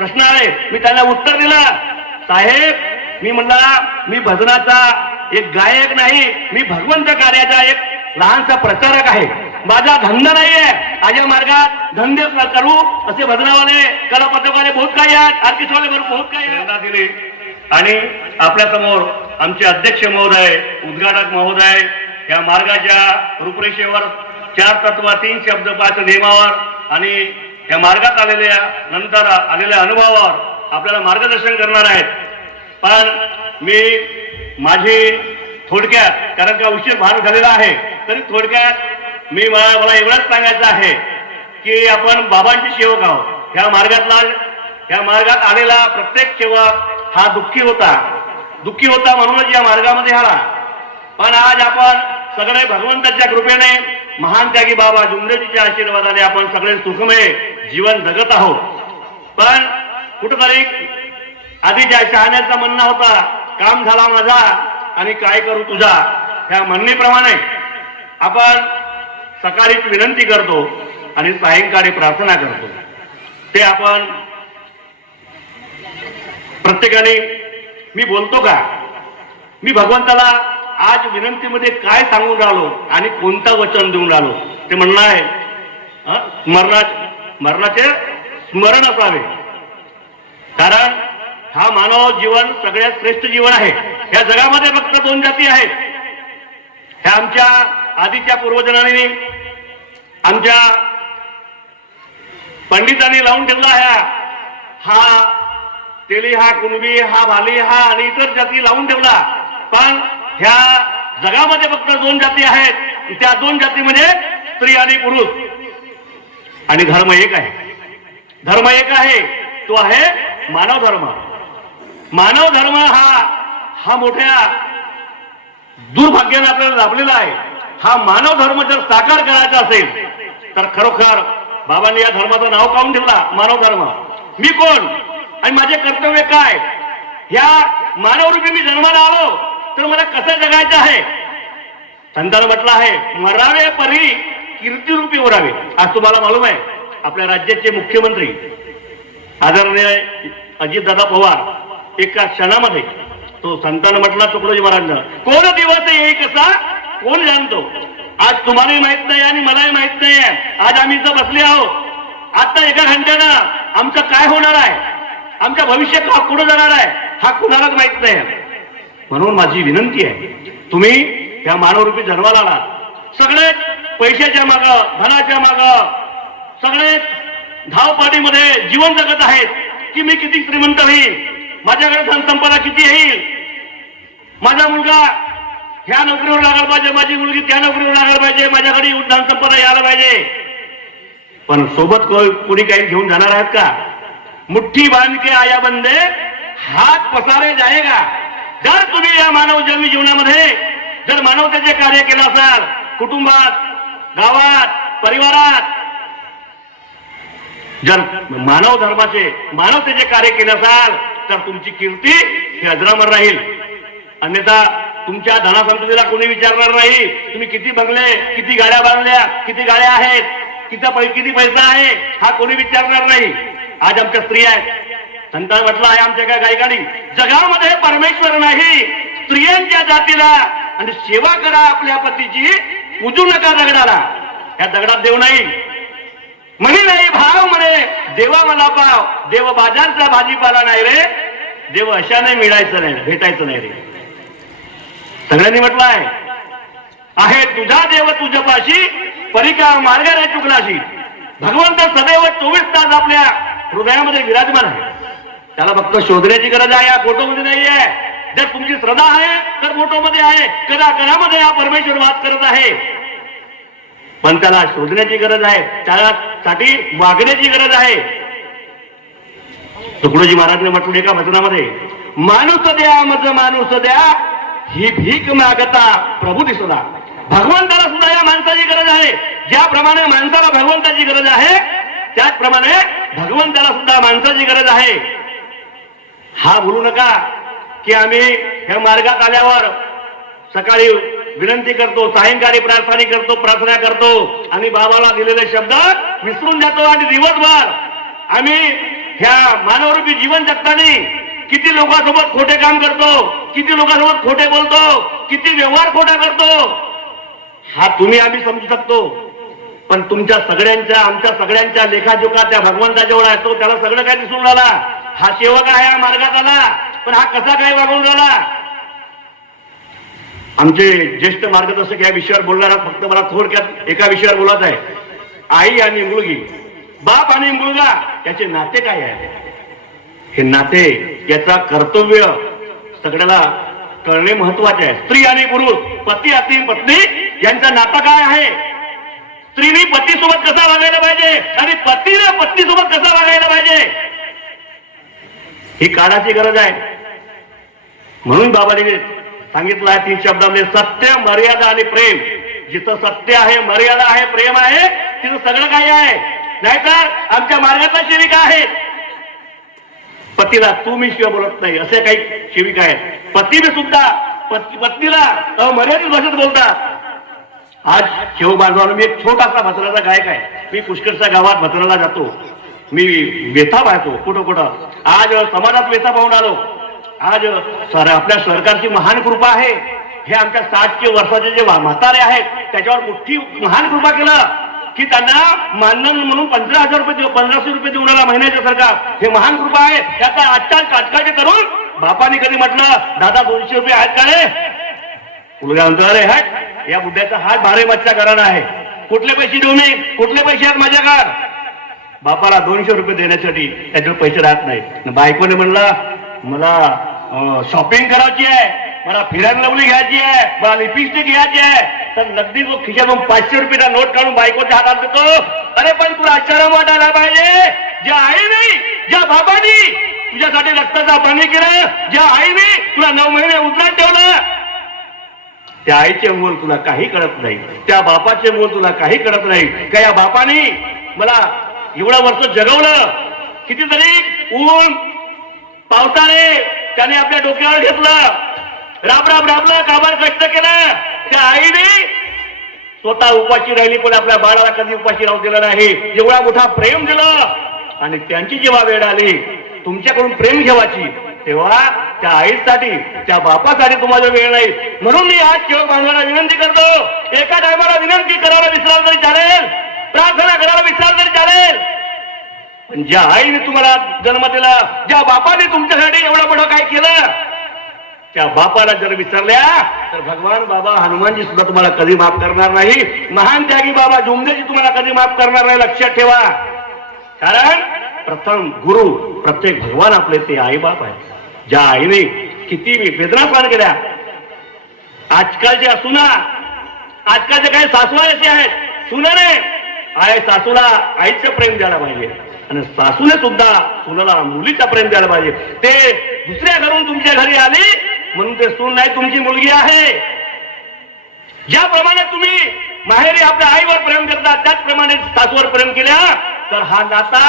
प्रश्न आले, मी त्यांना उत्तर दिलं, साहेब मी म्हणला मी भजनाचा एक गायक नाही, मी भगवंत कार्याचा एक लहानसा प्रचारक आहे, माझा धंदा नाहीये, माझ्या मार्गात धंदे करू असे भजनावाले कलापथकवाले बहुत काही आहेत, आर्टिस्टवाले बहुत काही दिले. आणि आपल्या समोर आमचे अध्यक्ष महोदय, उद्घाटक महोदय या मार्गाच्या रूपरेषेवर 4 तत्व 3 शब्द 5 नियमावर आणि या मार्गात आलेल्या नंतर आलेल्या अनुभवावर आपल्याला मार्गदर्शन करणार आहेत. पण मी माझी थोडक्यात, कारण का उशीर फार झालेला आहे, तरी थोडक्यात मी मला एवढंच सांगायचं आहे की आपण बाबांचे सेवक आहोत. ह्या मार्गात आलेला प्रत्येक सेवक हा दुःखी होता म्हणूनच या मार्गामध्ये आला. पण आज आपण सगळे भगवंताच्या कृपेने, महान त्यागी बाबा जुमलेजीच्या आशीर्वादाने आपण सगळे सुखमय जीवन जगत आहोत. पण कुठंतरी आधीच्या शहाण्याचा म्हणणं होता, काम झाला माझा आणि काय करू तुझा, ह्या म्हणणीप्रमाणे आपण सकाळीच विनंती करतो आणि सायंकाळी प्रार्थना करतो. ते आपण प्रत्येकाने, मी बोलतो का, मी भगवंताला आज विनंतीमध्ये काय सांगून राहिलो आणि कोणतं वचन देऊन राहिलो, ते म्हणणं आहे मरणाचे स्मरण असावे. कारण हा मानव जीवन सगळ्यात श्रेष्ठ जीवन आहे. या जगामध्ये फक्त 2 जाती आहेत. ह्या आमच्या आधीच्या पूर्वजांनी, आमच्या पंडितांनी लावून ठेवला. हा तेली, हा कुणबी, हा भाली, हा आणि इतर जाती लावून ठेवला. पण ह्या जगामध्ये फक्त 2 जाती आहेत. त्या 2 जातीमध्ये स्त्री आणि पुरुष, आणि धर्म एक आहे. धर्म एक आहे, तो आहे मानव धर्म. मानव धर्म हा मोठ्या दुर्भाग्याने आपल्याला लाभलेला आहे. हा मानव धर्म जर साकार करायचा असेल तर खरोखर बाबांनी या धर्माचं नाव काढून ठेवला, मानव धर्म. मी कोण आणि माझे कर्तव्य काय, ह्या मानवरूपी मी जन्माला आलो तर मला कसं जगायचं आहे. संतांना म्हटलं आहे, मरावे परी कीर्तिरूपी उरावे. आज तुम्हाला मालूम आहे, आपल्या राज्याचे मुख्यमंत्री आदरणीय अजितदादा पवार एका क्षणामध्ये, तो संतांना म्हटला तुकडोजी महाराजांना, कोण दिवस येई कसा कोण जाणतो. आज तुम्हालाही माहित नाही आणि मलाही माहित नाही. आज आम्ही इथं बसले आहोत. आता एका घंट्यानं आमचं काय होणार आहे, आमच्या भविष्यात हा कुठं जाणार आहे, हा कुणालाच माहित नाही. म्हणून माझी विनंती आहे, तुम्ही या मानवरूपी जन्माला आला, सगळे पैशाच्या माग, धनाच्या माग, सगळे धावपाटीमध्ये जीवन जगत आहेत की मी किती श्रीमंत होईल, माझ्याकडे धनसंपदा किती येईल, माझा मुलगा ह्या नोकरीवर लागायला पाहिजे, माझी मुलगी त्या नोकरीवर लागायला पाहिजे, माझ्याकडे धनसंपदा यायला पाहिजे. पण सोबत कोणी काही घेऊन जाणार आहेत का. मुठ्ठी बांध के आया बंदे हात पसारे जाएगा. जर तुम्ही या मानव जन्मी जीवनामध्ये जर मानवतेचे कार्य केलं असाल, कुटुंबात, गावात, परिवारात जर मानव धर्माचे, मानवतेचे कार्य केले असाल तर तुमची कीर्ती ही अजरामर राहील. अन्यथा तुमच्या धनासंपत्तीला कोणी विचारणार नाही. तुम्ही किती बंगले, किती गाड्या बांधल्या, किती गाड्या आहेत, किती पैसा आहे, हा कोणी विचारणार नाही. आज आमच्या स्त्रिया आहेत, संतांना म्हटलं आहे आमच्या काय गायकानी, जगामध्ये परमेश्वर नाही, स्त्रियांच्या जातीला आणि सेवा करा आपल्या पतीची, पूजू नका दगडाला. ह्या दगडात देव नाही, म्हणे नाही भाव म्हणे देवा मला पाव, देव बाजारचा भाजीपाला नाही रे, देव अशाने मिळायचं नाही, भेटायचं नाही रे. सगळ्यांनी म्हटलं आहे तुझा देव तुझ्यापाशी, परिका मार्ग नाही चुकलाशी. भगवंत सदैव 24 तास आपल्या हृदयामध्ये विराजमान आहे. त्याला फक्त शोधण्याची गरज आहे, या फोटोमध्ये नाही आहे. जर तुमची श्रद्धा आहे तर फोटोमध्ये आहे, कणामध्ये हा परमेश्वर वास करत आहे. पण त्याला शोधण्याची गरज आहे, त्यासाठी वागण्याची गरज आहे. तुकडोजी महाराजने म्हटलं एका वचनामध्ये, माणूस द्या मज माणूस द्या, ही भीक मागता प्रभू दिसला. भगवंताला सुद्धा या माणसाची गरज आहे. ज्याप्रमाणे माणसाला भगवंताची गरज आहे, त्याचप्रमाणे भगवंताला सुद्धा माणसाची गरज आहे. हा भूलू नका की आम्ही ह्या मार्गात आल्यावर सकाळी विनंती करतो, सायंकाळी प्रार्थना करतो आणि बाबाला दिलेले शब्द विसरून जातो आणि दिवसभर आम्ही ह्या मानवरूपी जीवन जगताना किती लोकांसोबत खोटे काम करतो, किती लोकांसोबत खोटे बोलतो, किती व्यवहार खोटा करतो, हा तुम्ही आम्ही समजू शकतो. पण तुमच्या सगळ्यांच्या आमच्या सगळ्यांच्या लेखाजोखा त्या भगवंताजवळ असतो. त्याला सगळं काय दिसून राहिला. हा सेवक आहे, हा मार्गात आला, पण हा कसा काय वागून राहिला. आमचे ज्येष्ठ मार्गदर्शक या विषयावर बोलणार आहात. फक्त मला थोडक्यात एका विषयावर बोलायचं आहे. आई आणि मुलगी, बाप आणि मुलगा याचे नाते काय आहे. हे नाते याचा कर्तव्य सगळ्याला कळणे महत्वाचे आहे. स्त्री आणि पुरुष, पती आणि पत्नी यांचा नाता काय आहे. स्त्रीने पतीसोबत कसा वागायला पाहिजे आणि पतीने पत्नीसोबत कसा वागायला पाहिजे, ही काळाची गरज आहे. म्हणून बाबांनी सांगितलं आहे 3 शब्दामध्ये, सत्य, मर्यादा आणि प्रेम. जिथं सत्य आहे, मर्यादा आहे, प्रेम आहे, तिथं सगळं काही आहे. नाहीतर आमच्या मार्गातल्या सेविका आहेत. पतीला तू मी शिवाय बोलत नाही असे काही सेविका आहेत. पतीने सुद्धा पत्नीला अमर्यादित भाषेत बोलतात. आज शेव बांधवाला मी एक छोटासा भजनाचा गायक आहे. मी पुष्करच्या गावात भजनाला जातो. मी व्यथा पाहतो कुठं कुठं. आज समाजात व्यथा पाहून आलो. आज आपल्या सरकारची महान कृपा आहे. हे आमच्या 60 वर्षाचे जे म्हातारे आहेत त्याच्यावर मोठी महान कृपा केलं की त्यांना मानधन म्हणून 15,000 रुपये 1500 रुपये देऊन आला महिन्याचे सरकार. हे महान कृपा आहे. त्याचा आजकालचे तरुण बापाने कधी म्हटलं दादा 200 रुपये आहेत का रे. मुलगा म्हणतो अरे हट, या बुद्ध्याचा हात भारे मच्छा घराणा आहे. कुठले पैसे देऊ मी, कुठले पैसे आहेत माझ्याकडे. बापाला 200 रुपये देण्यासाठी त्याच्यावर पैसे राहत नाही. बायकोने म्हणलं मला शॉपिंग करायची आहे, मला फिरायला लावली घ्यायची आहे, मला लिपस्टिक घ्यायची आहे. तर नगदी तो खिशातून 500 रुपयाचा नोट काढून बायकोच्या हातात देतो. अरे पण तुला आश्चर्य वाटायला पाहिजे, ज्या आईने ज्या बाबांनी तुझ्यासाठी रक्ताचा पाणी केलं, ज्या आईने तुला 9 महिने उतरात ठेवलं, त्या आईचे मोल तुला काही कळत नाही, त्या बापाचे मोल तुला काही कळत नाही. का या बापाने मला एवढं वर्ष जगवलं, कितीतरी ऊन पावसाने त्याने आपल्या डोक्यावर घेतलं, राबला काबार कष्ट केलं. त्या आईने स्वतः उपाशी राहिली पण आपल्या बाळाला कधी उपाशी राहू दिलं नाही. एवढा मोठा प्रेम दिलं. आणि त्यांची जेव्हा वेळ आली तुमच्याकडून प्रेम घेवायची तेव्हा त्या आईसाठी त्या बापासाठी तुम्हाला वेळ नाही. म्हणून मी आज सेवक बांधवांना विनंती करतो, एका टायमाला विनंती करायला विसराल तरी चालेल, प्रार्थना करायला विसराल तरी चालेल, पण ज्या आईने तुम्हाला जन्म दिला, ज्या बापाने तुमच्यासाठी एवढं मोठं काय केलं, त्या बापाला जर विसरल्या तर भगवान बाबा हनुमानजी सुद्धा तुम्हाला कधी माफ करणार नाही. महान त्यागी बाबा जुमदेजी तुम्हाला कधी माफ करणार नाही, लक्षात ठेवा. कारण प्रथम गुरु प्रत्येक भगवान आपले ते आई बाप आहे. ज्या आईने किती वेदना सहन केल्या. आजकालच्या सुना, आजकालचे काही सासूला असे आहेत, सुनाने आहे सासूला आईचं प्रेम द्यायला पाहिजे आणि सासूने सुद्धा सुनाला मुलीचा प्रेम द्यायला पाहिजे. ते दुसऱ्या घरून तुमच्या घरी आली म्हणून ते सून नाही, तुमची मुलगी आहे. ज्याप्रमाणे तुम्ही माहेरी आपल्या आईवर प्रेम करता त्याचप्रमाणे सासूवर प्रेम केल्या तर हा नाता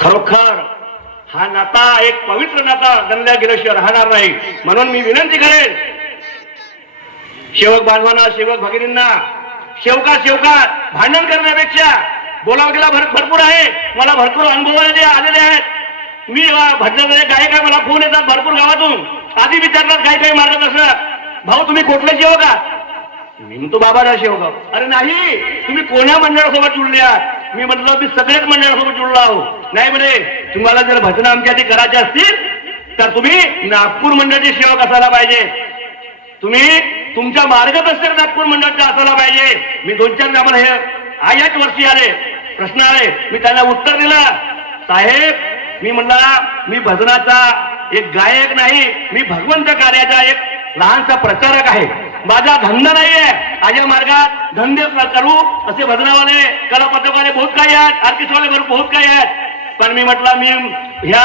खरोखर हा नाता एक पवित्र नाता गणल्या गेल्याशिवाय राहणार नाही. म्हणून मी विनंती करेन सेवक बांधवांना, सेवक भगिनींना, सेवकात भांडण करण्यापेक्षा बोलावं गेला भरपूर आहे. मला भरपूर अनुभव आलेले आहेत. मी भजनाचे गायक आहे, मला फोन येतात भरपूर गावातून. आधी विचारतात काही मार्गदर्शक, भाऊ तुम्ही कुठले सेवक आहात. मी म्हणतो बाबाचा सेवक. अरे नाही, तुम्ही कोण्या मंडळासोबत जुळले आहात. मी म्हटलं मी सगळ्याच मंडळासोबत जुळलो आहो. नाही म्हणे, तुम्हाला जर भजन आमच्या आधी करायचे असतील तर तुम्ही नागपूर मंडळाचे सेवक असायला पाहिजे, तुम्ही तुमच्या मार्गदर्शक नागपूर मंडळाचे असायला पाहिजे. मी 2-4 आम्हाला हे आयाच वर्षी आले, प्रश्न आले, मी त्यांना उत्तर दिलं, साहेब मी म्हणला मी भजनाचा एक गायक नाही, मी भगवंत कार्याचा एक लहानसा प्रचारक आहे. माझा धंदा नाहीये. माझ्या मार्गात धंदे करू असे भजनावाले, कलापथकवाले बहुत काही आहेत, आर्टिस्टवाले बहुत काही आहेत. पण मी म्हटलं मी ह्या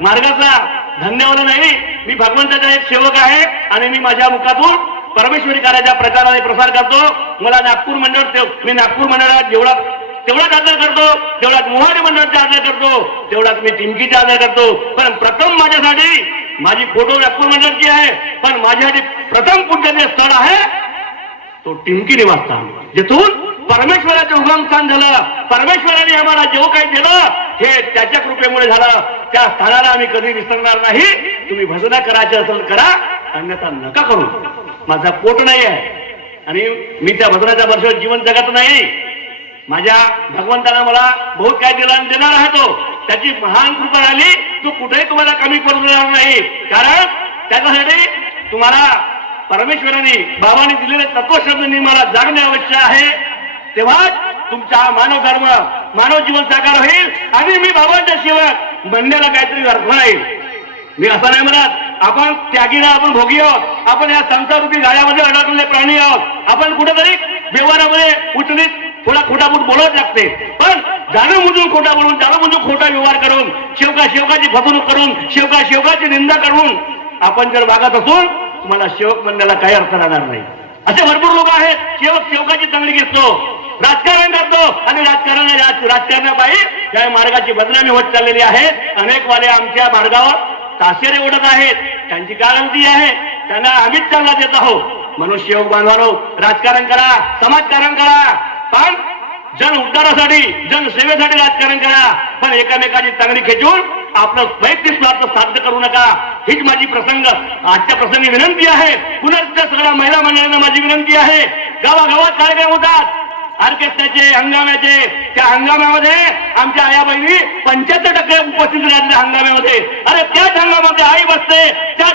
मार्गाचा धंद्यावाला नाही, मी भगवंताचा एक सेवक आहे आणि मी माझ्या मुखातून परमेश्वरी कार्याच्या प्रचाराने प्रसार करतो. मला नागपूर मंडळ, मी नागपूर मंडळात तेवढाच आदर करतो, तेवढाच मोहाडी मंडळाचा आदर करतो, तेवढाच मी टिमकीचा आदर करतो. पण प्रथम माझ्यासाठी माझी फोटो नागपूर मंडळाची आहे, पण माझ्यासाठी प्रथम पूजनीय स्थळ आहे तो टिमकी निवासस्थान, जिथून परमेश्वराचं उगमस्थान झालं. परमेश्वराने आम्हाला जेव्हा काही दिलं हे त्याच्या कृपेमुळे झालं. त्या स्थानाला आम्ही कधी विसरणार नाही. तुम्ही भजन करायचे असेल करा, अन्यथा नका करू. माझा पोट नाही आहे आणि मी त्या भजनाच्या वर्षात जीवन जगत नाही. माझ्या भगवंतानं मला बहुत काय दिला आणि देणार आहे. तो त्याची महान कृपा झाली. तो कुठेही तुम्हाला कमी पडू देणार नाही. कारण त्याच्यासाठी तुम्हाला परमेश्वराने बाबांनी दिलेले तत्वशब्दांनी मला जागणे आवश्यक आहे. तेव्हा तुमचा मानव धर्म मानव जीवन साकार होईल. आणि मी बाबांच्या शिवाय म्हणण्याला काहीतरी अर्थ नाही. मी असं नाही म्हणत आपण त्यागी ना, आपण भोगी आहोत. आपण या संसारूपी गाड्यामध्ये अडकलेले प्राणी आहोत. आपण कुठेतरी व्यवहारामध्ये उचलीत थोडा खोटाबूट बोलत लागते. पण जाणून बुजून खोटा बोलून, जाणून बुजून खोटा व्यवहार करून, शेवकाची फसवणूक करून, शेवकाची निंदा करून आपण जर वागत असून तुम्हाला सेवक म्हणण्याला काही अर्थ राहणार नाही. असे भरपूर लोक आहेत. शेवकाची चांगली घेतो, राजकारण करतो आणि राजकारणाबाई त्या मार्गाची बदनामी होत चाललेली आहे. अनेक वाले आमच्या मार्गावर ताशेरे ओढत आहेत. त्यांची कारणती आहे, त्यांना आम्हीच चांगला देत आहोत. म्हणून सेवक बांधवानो, राजकारण करा, समाजकारण करा, पण जन उद्धारासाठी, जनसेवेसाठी राजकारण करा. पण एकामेकाची चांगली खेचून आपलं वैयक्तिक स्वार्थ साध्य करू नका. हीच माझी आजच्या प्रसंगी विनंती आहे. पुण्याच्या सगळ्या महिला मंडळांना माझी विनंती आहे. गावागावात कार्यक्रम होतात ऑर्केस्ट्राचे, हंगाम्याचे. त्या हंगाम्यामध्ये आमच्या आया बहिणी 75% उपस्थित राहतात हंगाम्यामध्ये. अरे त्याच हंगामामध्ये आई बसते, त्याच